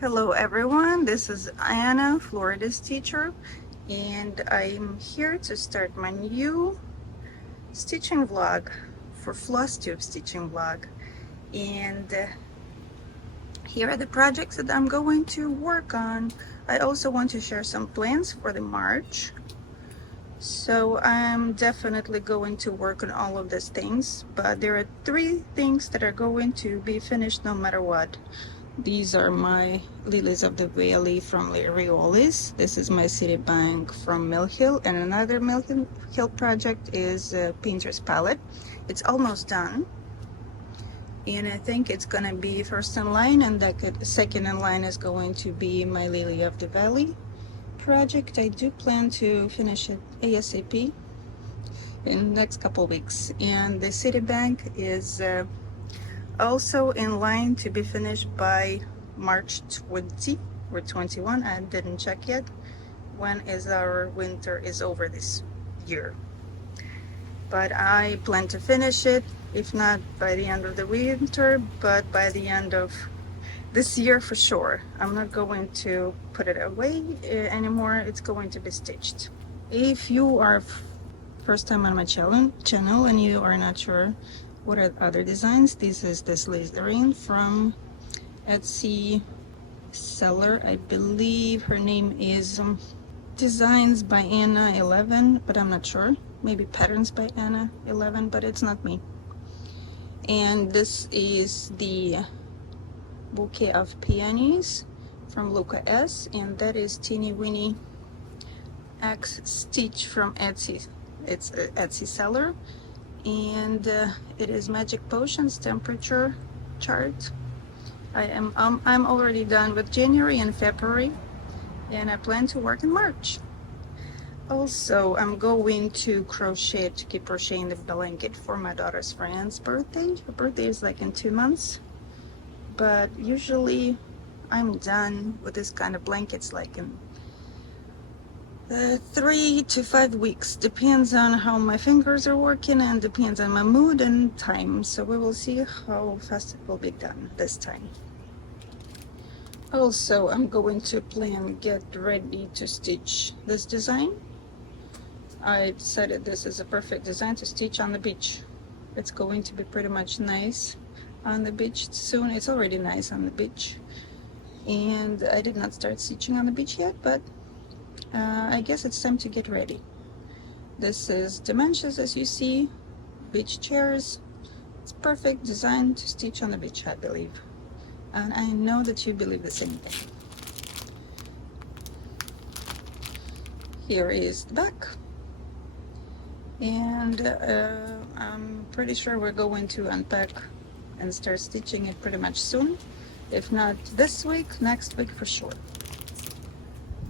Hello everyone, this is Anna, Florida's teacher, and I'm here to start my new stitching vlog for Flosstube stitching vlog. And here are the projects that I'm going to work on. I also want to share some plans for the March. So I'm definitely going to work on all of these things, but there are 3 things that are going to be finished no matter what. These are my lilies of the valley from Riolis. This is my Citibank from Mill Hill, and another Mill Hill project is Painter's Palette. It's almost done, and I think it's gonna be first in line, and the second in line is going to be my Lily of the Valley project. I do plan to finish it ASAP in the next couple weeks, and the Citibank is also in line to be finished by March 20 or 21. I didn't check yet when is our winter is over this year, but I plan to finish it, if not by the end of the winter, but by the end of this year for sure. I'm not going to put it away anymore. It's going to be stitched. If you are first time on my channel and you are not sure what are other designs, this is this lasering from Etsy seller. I believe her name is Designs by Anna 11, but I'm not sure. Maybe Patterns by Anna 11, but it's not me. And this is the Bouquet of Peonies from Luca S, and that is Teeny Weeny X Stitch from Etsy. It's an Etsy seller, and it is Magic Potions temperature chart. I'm already done with January and February, and I plan to work in March. Also, I'm going to keep crocheting the blanket for my daughter's friend's birthday. Her birthday is like in 2 months, but usually I'm done with this kind of blankets like in 3 to 5 weeks. Depends on how my fingers are working and depends on my mood and time. So we will see how fast it will be done this time. Also, I'm going to get ready to stitch this design. I decided this is a perfect design to stitch on the beach. It's going to be pretty much nice on the beach soon. It's already nice on the beach, and I did not start stitching on the beach yet, but I guess it's time to get ready. This is dimensions, as you see, beach chairs. It's perfect design to stitch on the beach, I believe, and I know that you believe the same thing. Here is the back, and I'm pretty sure we're going to unpack and start stitching it pretty much soon. If not this week, next week for sure.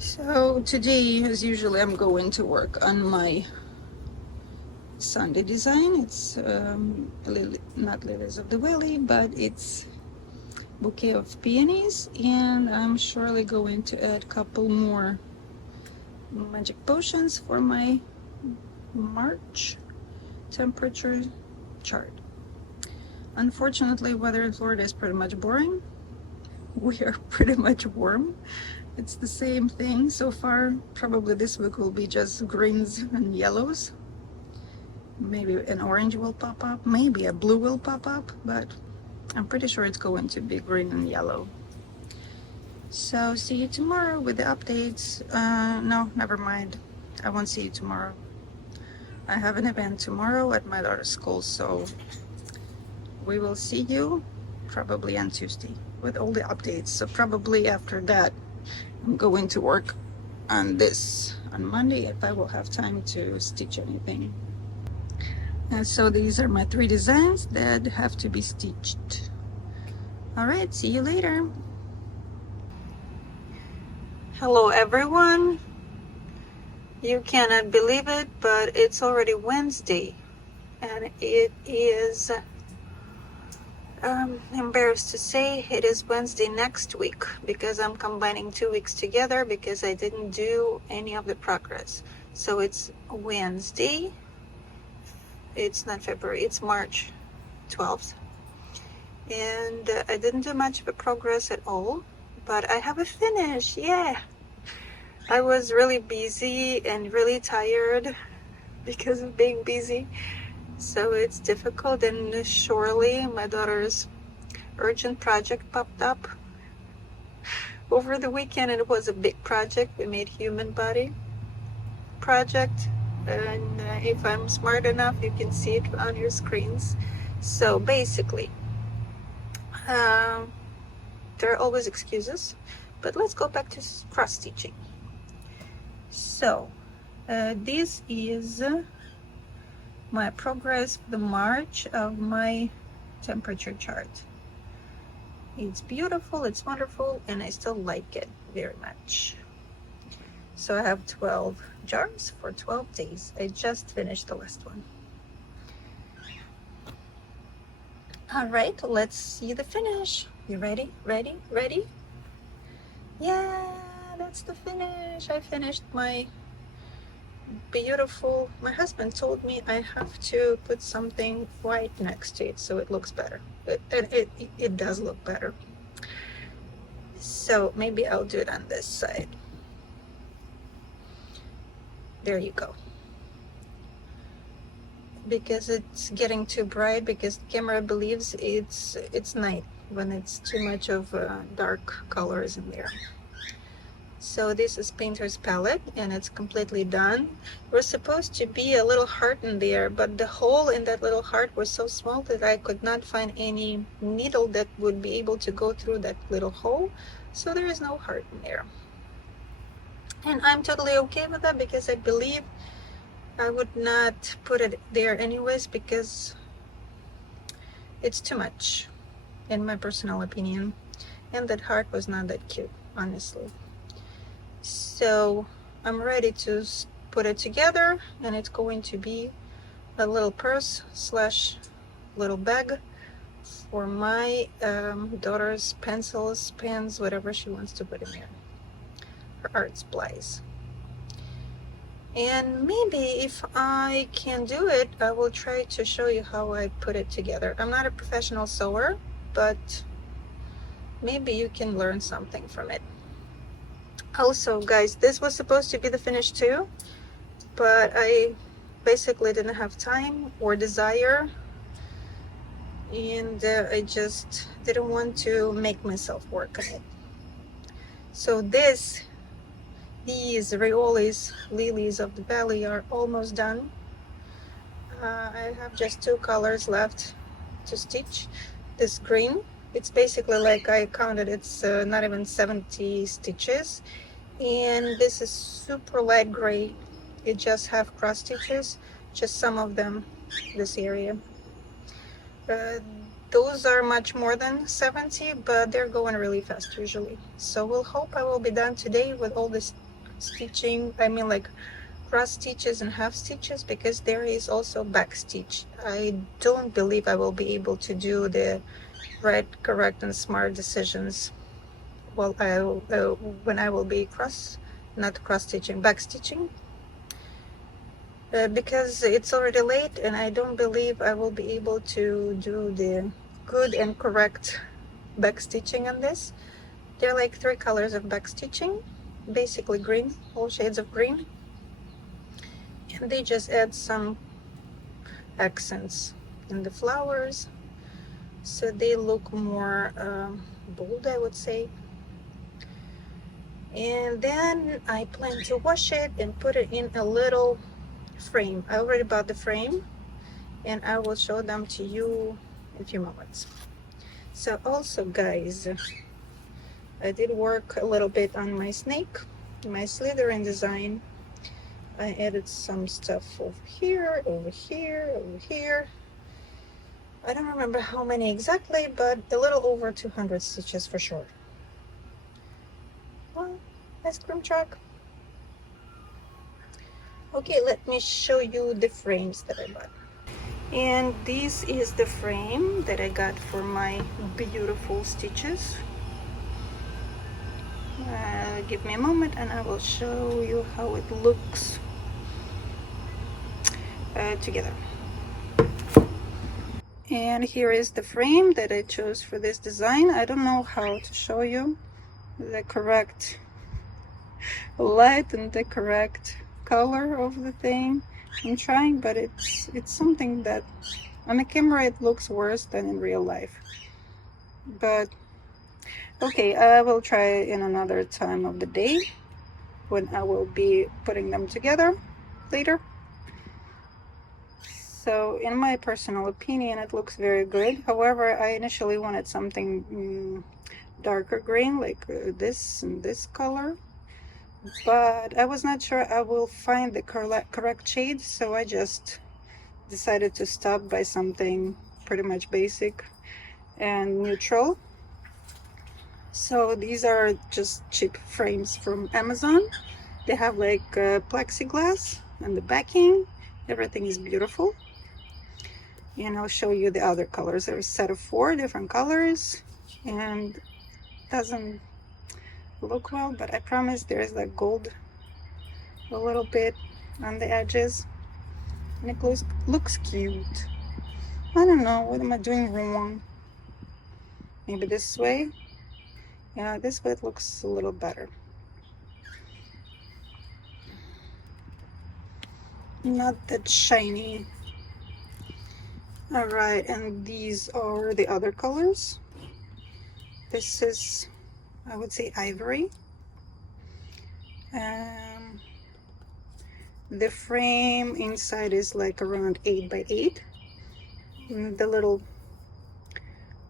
So today, as usually, I'm going to work on my Sunday design. It's not Lilies of the Valley, but it's Bouquet of Peonies, and I'm surely going to add a couple more Magic Potions for my March temperature chart. Unfortunately, weather in Florida is pretty much boring. We are pretty much warm. It's the same thing so far. Probably this week will be just greens and yellows. Maybe an orange will pop up, maybe a blue will pop up, but I'm pretty sure it's going to be green and yellow. So see you tomorrow with the updates. No, never mind. I won't see you tomorrow. I have an event tomorrow at my daughter's school, so we will see you probably on Tuesday with all the updates. So probably after that, I'm going to work on this on Monday if I will have time to stitch anything. And so these are my 3 designs that have to be stitched. All right, see you later. Hello everyone. You cannot believe it, but it's already Wednesday, and it is embarrassed to say it is Wednesday next week, because I'm combining 2 weeks together because I didn't do any of the progress. So it's Wednesday, it's not February, it's March 12th, and I didn't do much of a progress at all, but I have a finish. Yeah, I was really busy and really tired because of being busy, so it's difficult. And surely my daughter's urgent project popped up over the weekend, and it was a big project. We made human body project, and if I'm smart enough, you can see it on your screens. So basically, um, there are always excuses, but let's go back to cross stitching. So this is my progress for the March of my temperature chart. It's beautiful, it's wonderful, and I still like it very much. So I have 12 jars for 12 days. I just finished the last one. All right, let's see the finish. You ready? Ready? Ready? Yeah, that's the finish. I finished my beautiful. My husband told me I have to put something white next to it so it looks better. It does look better. So maybe I'll do it on this side. There you go. Because it's getting too bright, because the camera believes it's night when it's too much of dark colors in there. So this is Painter's palette, and it's completely done. There's supposed to be a little heart in there, but the hole in that little heart was so small that I could not find any needle that would be able to go through that little hole. So there is no heart in there. And I'm totally okay with that, because I believe I would not put it there anyways, because it's too much, in my personal opinion. And that heart was not that cute, honestly. So I'm ready to put it together, and it's going to be a little purse slash little bag for my daughter's pencils, pens, whatever she wants to put in there. Her art supplies. And maybe if I can do it, I will try to show you how I put it together. I'm not a professional sewer, but maybe you can learn something from it. Also, guys, this was supposed to be the finish too, but I basically didn't have time or desire, and I just didn't want to make myself work on it. So these Riolis lilies of the valley are almost done. I have just 2 colors left to stitch. This green, it's basically, like I counted, it's not even 70 stitches. And this is super light gray. It just have cross stitches, just some of them, this area. Those are much more than 70, but they're going really fast usually. So we'll hope I will be done today with all this stitching. I mean, like cross stitches and half stitches, because there is also back stitch. I don't believe I will be able to do the right, correct, and smart decisions when I will be not cross stitching, back stitching, because it's already late, and I don't believe I will be able to do the good and correct back stitching on this. There are like 3 colors of back stitching, basically green, all shades of green, and they just add some accents in the flowers, so they look more bold, I would say. And then I plan to wash it and put it in a little frame. I already bought the frame, and I will show them to you in a few moments. So also, guys, I did work a little bit on my snake, my Slytherin design. I added some stuff over here, over here, over here. I don't remember how many exactly, but a little over 200 stitches for sure. Well, ice cream truck. Okay, let me show you the frames that I bought. And this is the frame that I got for my beautiful stitches. Give me a moment and I will show you how it looks together. And here is the frame that I chose for this design. I don't know how to show you. the correct light and the correct color of the thing. I'm trying, but it's something that on the camera it looks worse than in real life. But okay, I will try in another time of the day when I will be putting them together later. So in my personal opinion, it looks very good. However, I initially wanted something darker green, like this and this color, but I was not sure I will find the correct shade, so I just decided to stop by something pretty much basic and neutral. So these are just cheap frames from Amazon. They have like plexiglass and the backing. Everything is beautiful. And I'll show you the other colors. There's a set of 4 different colors, and it doesn't look well, but I promise there's like gold a little bit on the edges, and it looks cute. I don't know, what am I doing wrong? Maybe this way? Yeah, this way it looks a little better. Not that shiny. All right, and these are the other colors. This is, I would say, ivory. The frame inside is like around 8 by 8. The little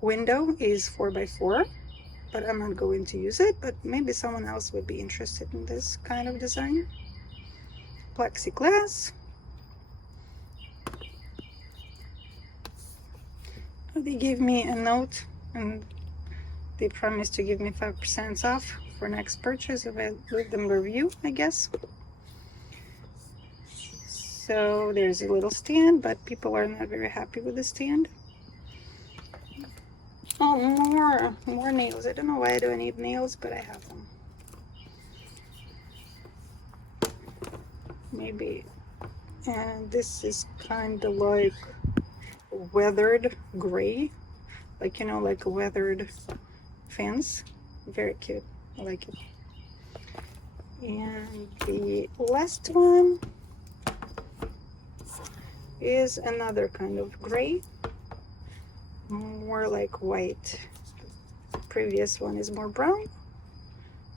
window is 4 by 4, but I'm not going to use it, but maybe someone else would be interested in this kind of design. Plexiglass. They gave me a note and they promised to give me 5% off for next purchase if I leave them a review, I guess. So there's a little stand, but people are not very happy with the stand. Oh, more nails. I don't know why I don't need nails, but I have them. Maybe. And this is kind of like weathered gray, like, you know, like a weathered fence. Very cute. I like it. And the last one is another kind of gray, more like white. The previous one is more brown,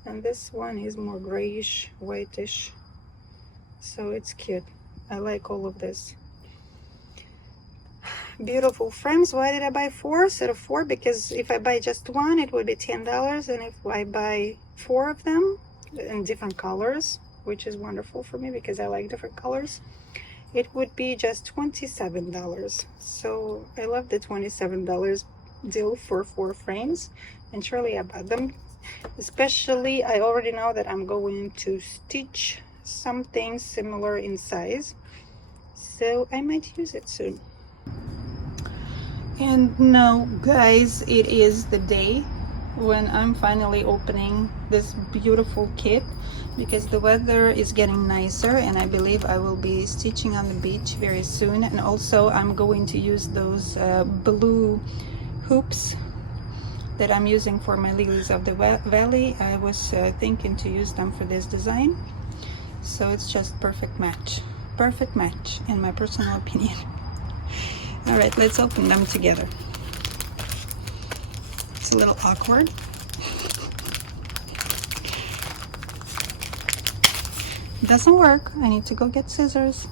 and this one is more grayish, whitish. So it's cute. I like all of this. Beautiful frames. Why did I buy 4 instead of 4? Because if I buy just one, it would be $10, and if I buy 4 of them in different colors, which is wonderful for me because I like different colors, it would be just $27. So I love the $27 deal for 4 frames, and surely I bought them. Especially, I already know that I'm going to stitch something similar in size, so I might use it soon. And now, guys, it is the day when I'm finally opening this beautiful kit, because the weather is getting nicer and I believe I will be stitching on the beach very soon. And also I'm going to use those blue hoops that I'm using for my lilies of the valley. I was thinking to use them for this design, so it's just perfect match in my personal opinion. All right, let's open them together. It's a little awkward. It doesn't work. I need to go get scissors.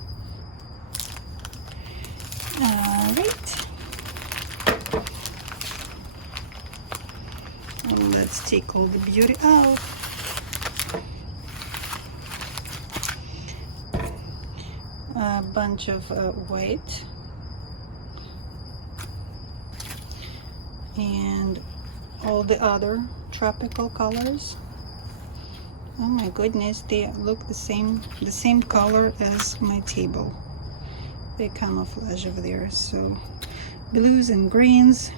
All right. And let's take all the beauty out. A bunch of white. And all the other tropical colors. Oh my goodness, they look the same color as my table. They camouflage over there. So blues and greens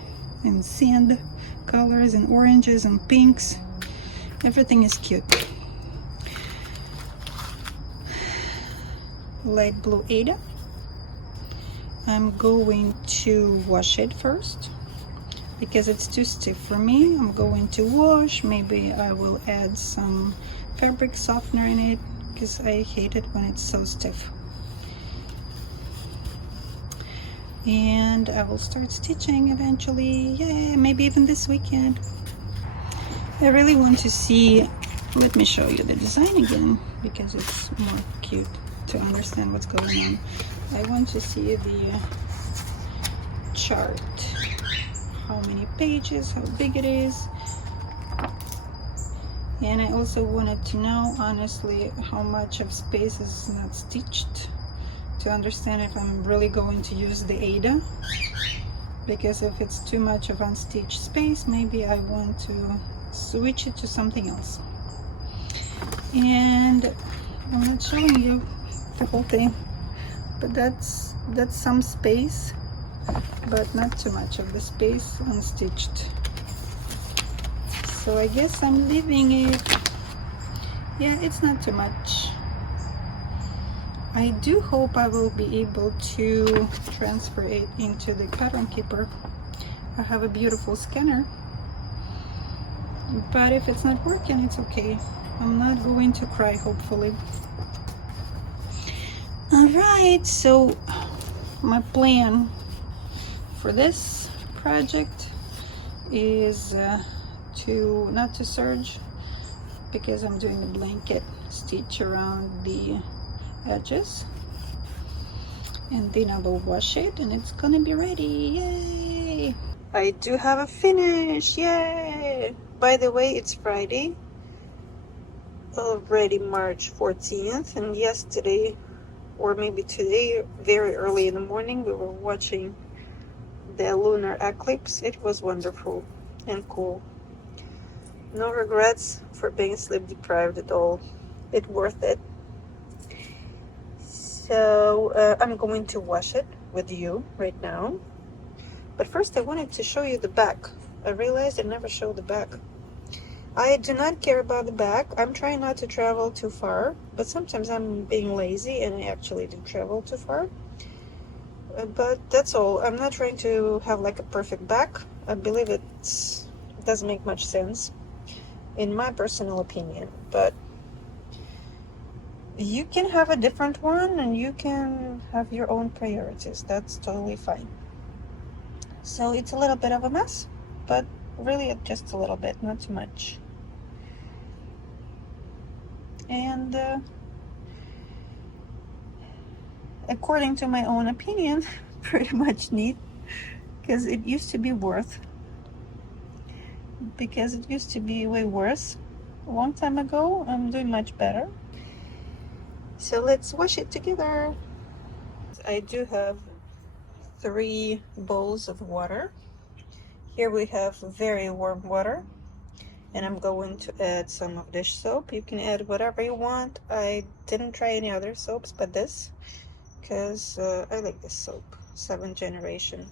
and sand colors and oranges and pinks. Everything is cute. Light blue Ada. I'm going to wash it first. because it's too stiff for me. I'm going to wash. Maybe I will add some fabric softener in it because I hate it when it's so stiff. And I will start stitching eventually. Yeah, maybe even this weekend. I really want to see, let me show you the design again because it's more cute to understand what's going on. I want to see the chart, how many pages, how big it is. And I also wanted to know, honestly, how much of space is not stitched to understand if I'm really going to use the Ada. Because if it's too much of unstitched space, maybe I want to switch it to something else. And I'm not showing you the whole thing, but that's some space, but not too much of the space unstitched. So I guess I'm leaving it. Yeah, it's not too much. I do hope I will be able to transfer it into the pattern keeper. I have a beautiful scanner, but if it's not working, it's okay. I'm not going to cry, hopefully. All right, so my plan for this project is not to serge, because I'm doing a blanket stitch around the edges, and then I will wash it and it's gonna be ready. Yay! I do have a finish. Yay! By the way, it's Friday, already March 14th, and yesterday, or maybe today, very early in the morning, we were watching the lunar eclipse. It was wonderful and cool. No regrets for being sleep deprived at all. It's worth it. So I'm going to wash it with you right now. But first I wanted to show you the back. I realized I never showed the back. I do not care about the back. I'm trying not to travel too far, but sometimes I'm being lazy and I actually do travel too far. But that's all. I'm not trying to have like a perfect back. I believe it doesn't make much sense, in my personal opinion, but you can have a different one and you can have your own priorities. That's totally fine. So it's a little bit of a mess, but really just a little bit, not too much. And according to my own opinion, pretty much neat, because it used to be worth, because it used to be way worse a long time ago. I'm doing much better. So let's wash it together. I do have 3 bowls of water. Here we have very warm water, and I'm going to add some of dish soap. You can add whatever you want. I didn't try any other soaps but this, because I like this soap, 7th generation.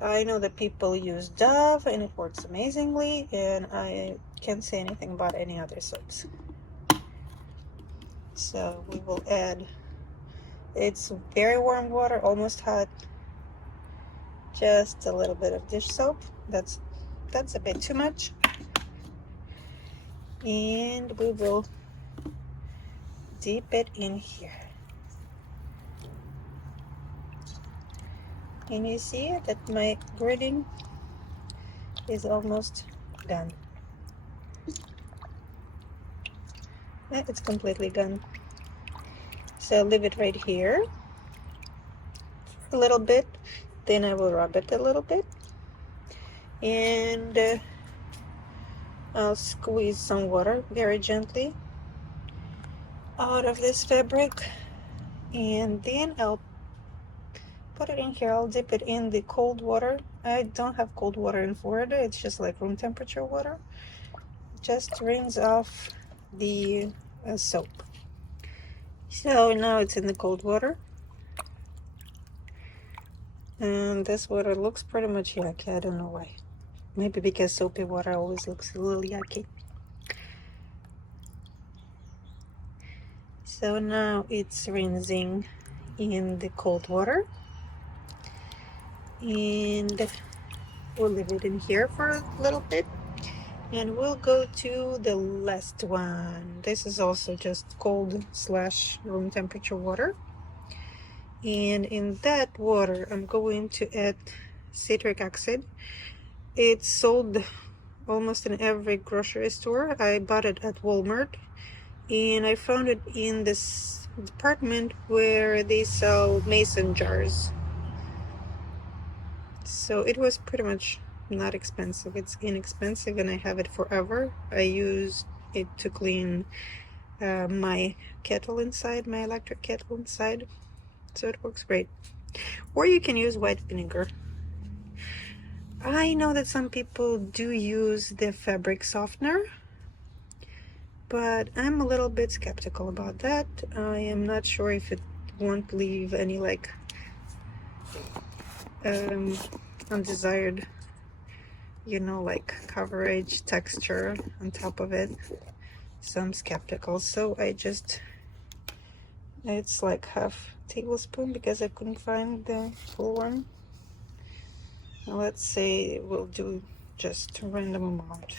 I know that people use Dove and it works amazingly, and I can't say anything about any other soaps. So we will add, it's very warm water, almost hot, just a little bit of dish soap. That's a bit too much. And we will dip it in here. And you see that my gridding is almost done. Yeah, it's completely done. So I'll leave it right here for a little bit. Then I will rub it a little bit. And I'll squeeze some water very gently out of this fabric. And then I'll put it in here. I'll dip it in the cold water. I don't have cold water in Florida. It's just like room temperature water. Just rinse off the soap. So now it's in the cold water. And this water looks pretty much yucky. I don't know why. Maybe because soapy water always looks a little yucky. So now it's rinsing in the cold water. And We'll leave it in here for a little bit. And we'll go to the last one. This is also just cold / room temperature water. And in that water, I'm going to add citric acid. It's sold almost in every grocery store. I bought it at Walmart. And I found it in this department where they sell mason jars. So it was pretty much not expensive. It's inexpensive and I have it forever. I use it to clean my kettle inside, my electric kettle inside. So it works great. Or you can use white vinegar. I know that some people do use the fabric softener, but I'm a little bit skeptical about that. I am not sure if it won't leave any like undesired, you know, like coverage, texture on top of it. So I'm skeptical. So it's like half tablespoon because I couldn't find the full one. Now let's say we'll do just a random amount.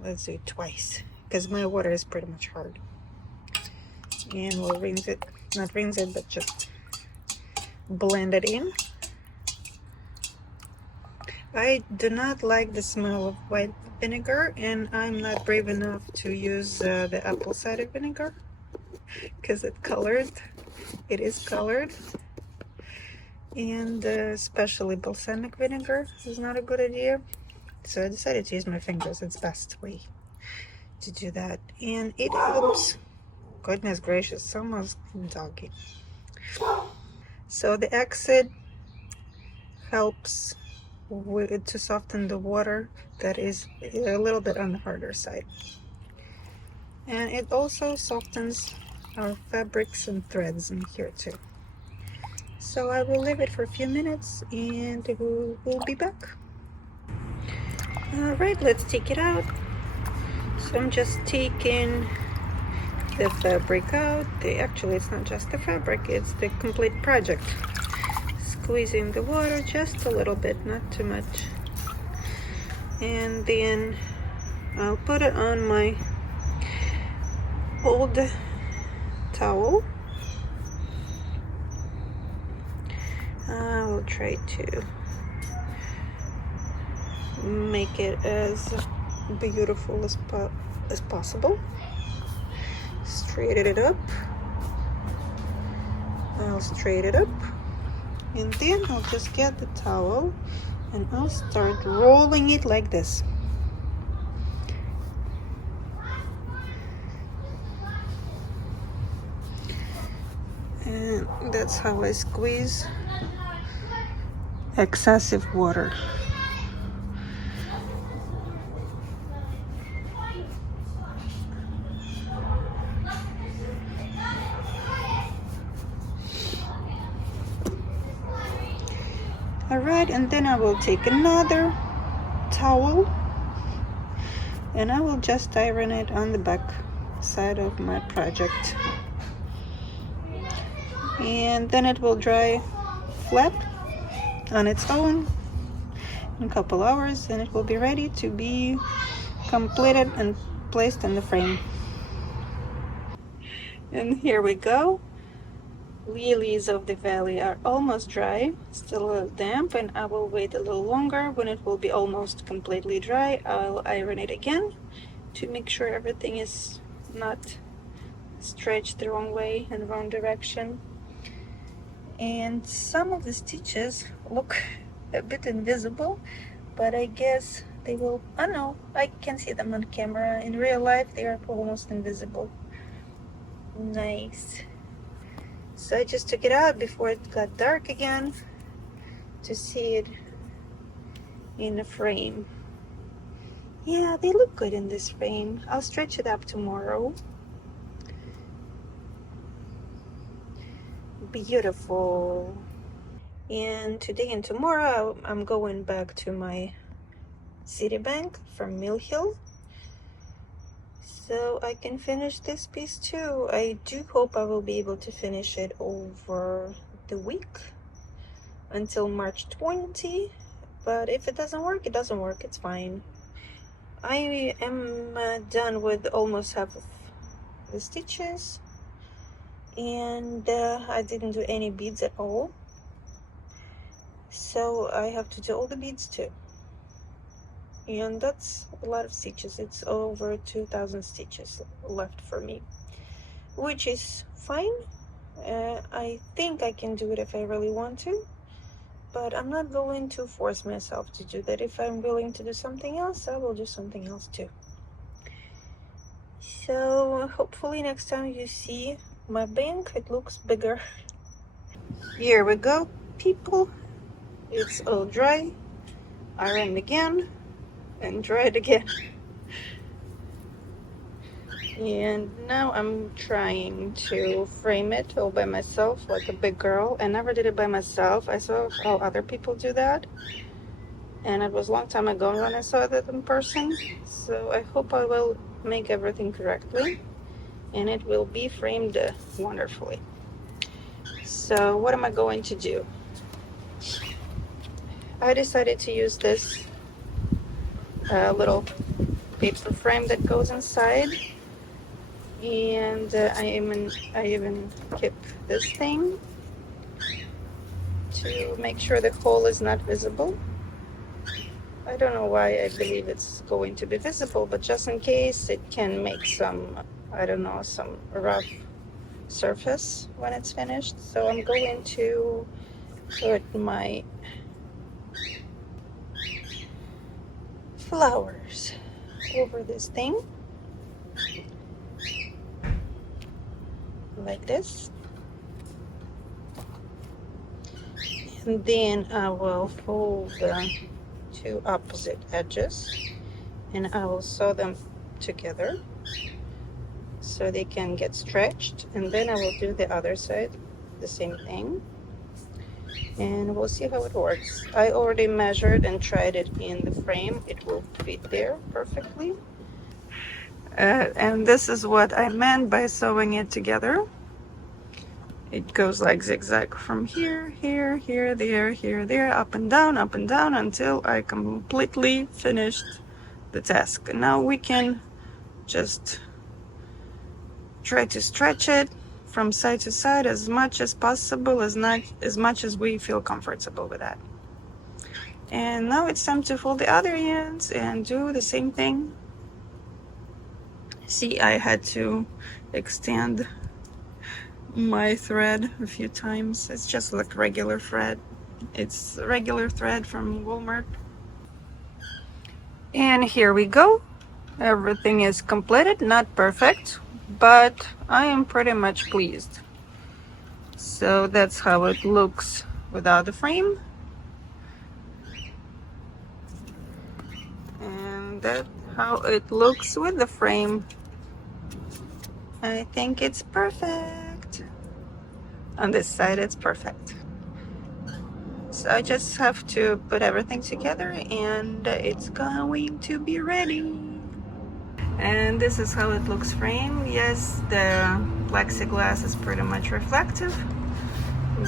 Let's do it twice because my water is pretty much hard. And we'll rinse it, not rinse it, but just blend it in. I do not like the smell of white vinegar, and I'm not brave enough to use the apple cider vinegar because it's colored. It is colored, and especially balsamic vinegar is not a good idea. So I decided to use my fingers. It's the best way to do that, and it helps. Goodness gracious, almost doggy. So the acid helps to soften the water that is a little bit on the harder side, and it also softens our fabrics and threads in here too. So I will leave it for a few minutes and we'll be back. All right, let's take it out. So I'm just taking the fabric out. Actually, it's not just the fabric, it's the complete project. Squeezing the water just a little bit, not too much. And then I'll put it on my old towel. I will try to make it as beautiful as possible. Straighten it up. I'll straighten it up. And then I'll just get the towel and I'll start rolling it like this. And that's how I squeeze excessive water. Alright, and then I will take another towel and I will just iron it on the back side of my project. And then it will dry flat on its own in a couple hours and it will be ready to be completed and placed in the frame. And here we go. Lilies of the valley are almost dry, still a little damp, and I will wait a little longer. When it will be almost completely dry, I'll iron it again to make sure everything is not stretched the wrong way and wrong direction. And some of the stitches look a bit invisible, but I guess they will, I don't know, I can see them on camera. In real life they are almost invisible. Nice. So I just took it out before it got dark again to see it in the frame. Yeah, they look good in this frame. I'll stretch it up tomorrow. Beautiful. And today and tomorrow I'm going back to my Citibank from Mill Hill, so I can finish this piece too. I do hope I will be able to finish it over the week until March 20. but if it doesn't work, it doesn't work. It's fine. I am done with almost half of the stitches, and I didn't do any beads at all, so I have to do all the beads too, and that's a lot of stitches. It's over 2,000 stitches left for me, which is fine. I think I can do it if I really want to, but I'm not going to force myself to do that. If I'm willing to do something else, I will do something else too. So hopefully next time you see my bank, it looks bigger. Here we go, people. It's all dry. Iron again and dry it again. And now I'm trying to frame it all by myself like a big girl. I never did it by myself. I saw how other people do that, and it was a long time ago when I saw that in person. So I hope I will make everything correctly and it will be framed wonderfully. So what am I going to do? I decided to use this little paper frame that goes inside, and I even kept this thing to make sure the hole is not visible. I don't know why I believe it's going to be visible, but just in case, it can make some, I don't know, some rough surface when it's finished. So I'm going to put my flowers over this thing like this, and then I will fold the two opposite edges and I will sew them together so they can get stretched, and then I will do the other side the same thing, and we'll see how it works. I already measured and tried it in the frame. It will fit there perfectly. And this is what I meant by sewing it together. It goes like zigzag from here, here, here, there, here, there, up and down until I completely finished the task. Now we can just try to stretch it from side to side as much as possible, as much as we feel comfortable with that. And now it's time to fold the other ends and do the same thing. See, I had to extend my thread a few times. It's just like regular thread. It's regular thread from Walmart. And here we go. Everything is completed, not perfect, but I am pretty much pleased. So that's how it looks without the frame, and that's how it looks with the frame. I think it's perfect. On this side it's perfect. So I just have to put everything together and it's going to be ready. And this is how it looks framed. Yes, the plexiglass is pretty much reflective,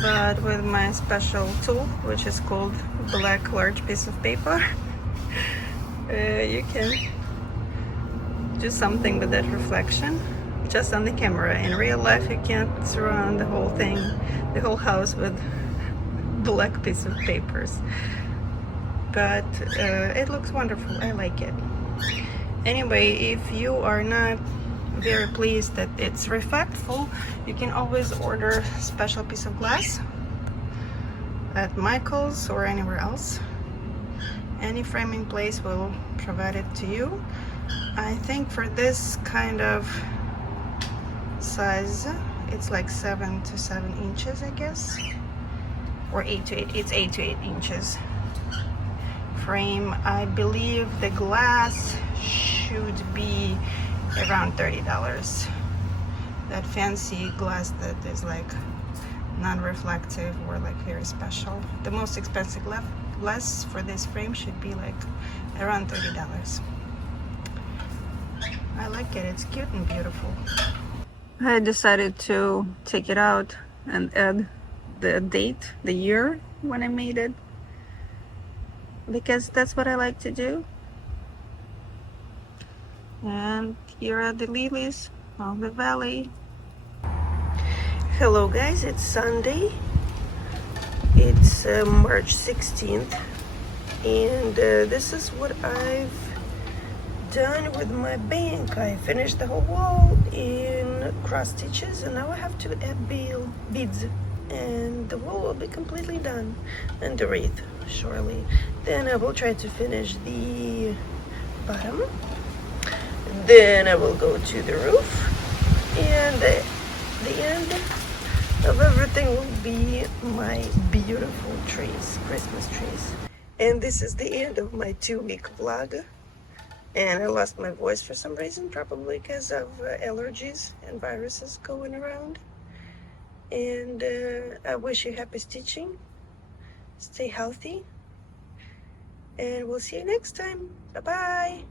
but with my special tool, which is called black large piece of paper, you can do something with that reflection just on the camera. In real life you can't surround the whole thing, the whole house with black piece of papers, but it looks wonderful. I like it. Anyway, if you are not very pleased that it's reflectful, you can always order a special piece of glass at Michael's or anywhere else. Any framing place will provide it to you. I think for this kind of size, it's like 7 to 7 inches, I guess, or 8 to 8. It's 8 to 8 inches frame. I believe the glass should be around $30. That fancy glass that is like non-reflective or like very special. The most expensive glass for this frame should be like around $30. I like it. It's cute and beautiful. I decided to take it out and add the date, the year when I made it. because that's what I like to do. And here are the lilies of the valley. Hello guys, it's Sunday. It's March 16th, and this is what I've done with my bank. I finished the whole wall in cross stitches, and now I have to add beads, and the wall will be completely done, and the wreath surely. Then I will try to finish the bottom, then I will go to the roof, and the end of everything will be my beautiful trees, Christmas trees. And this is the end of my 2-week vlog. And I lost my voice for some reason, probably because of allergies and viruses going around. And I wish you happy stitching. Stay healthy. And we'll see you next time. Bye-bye.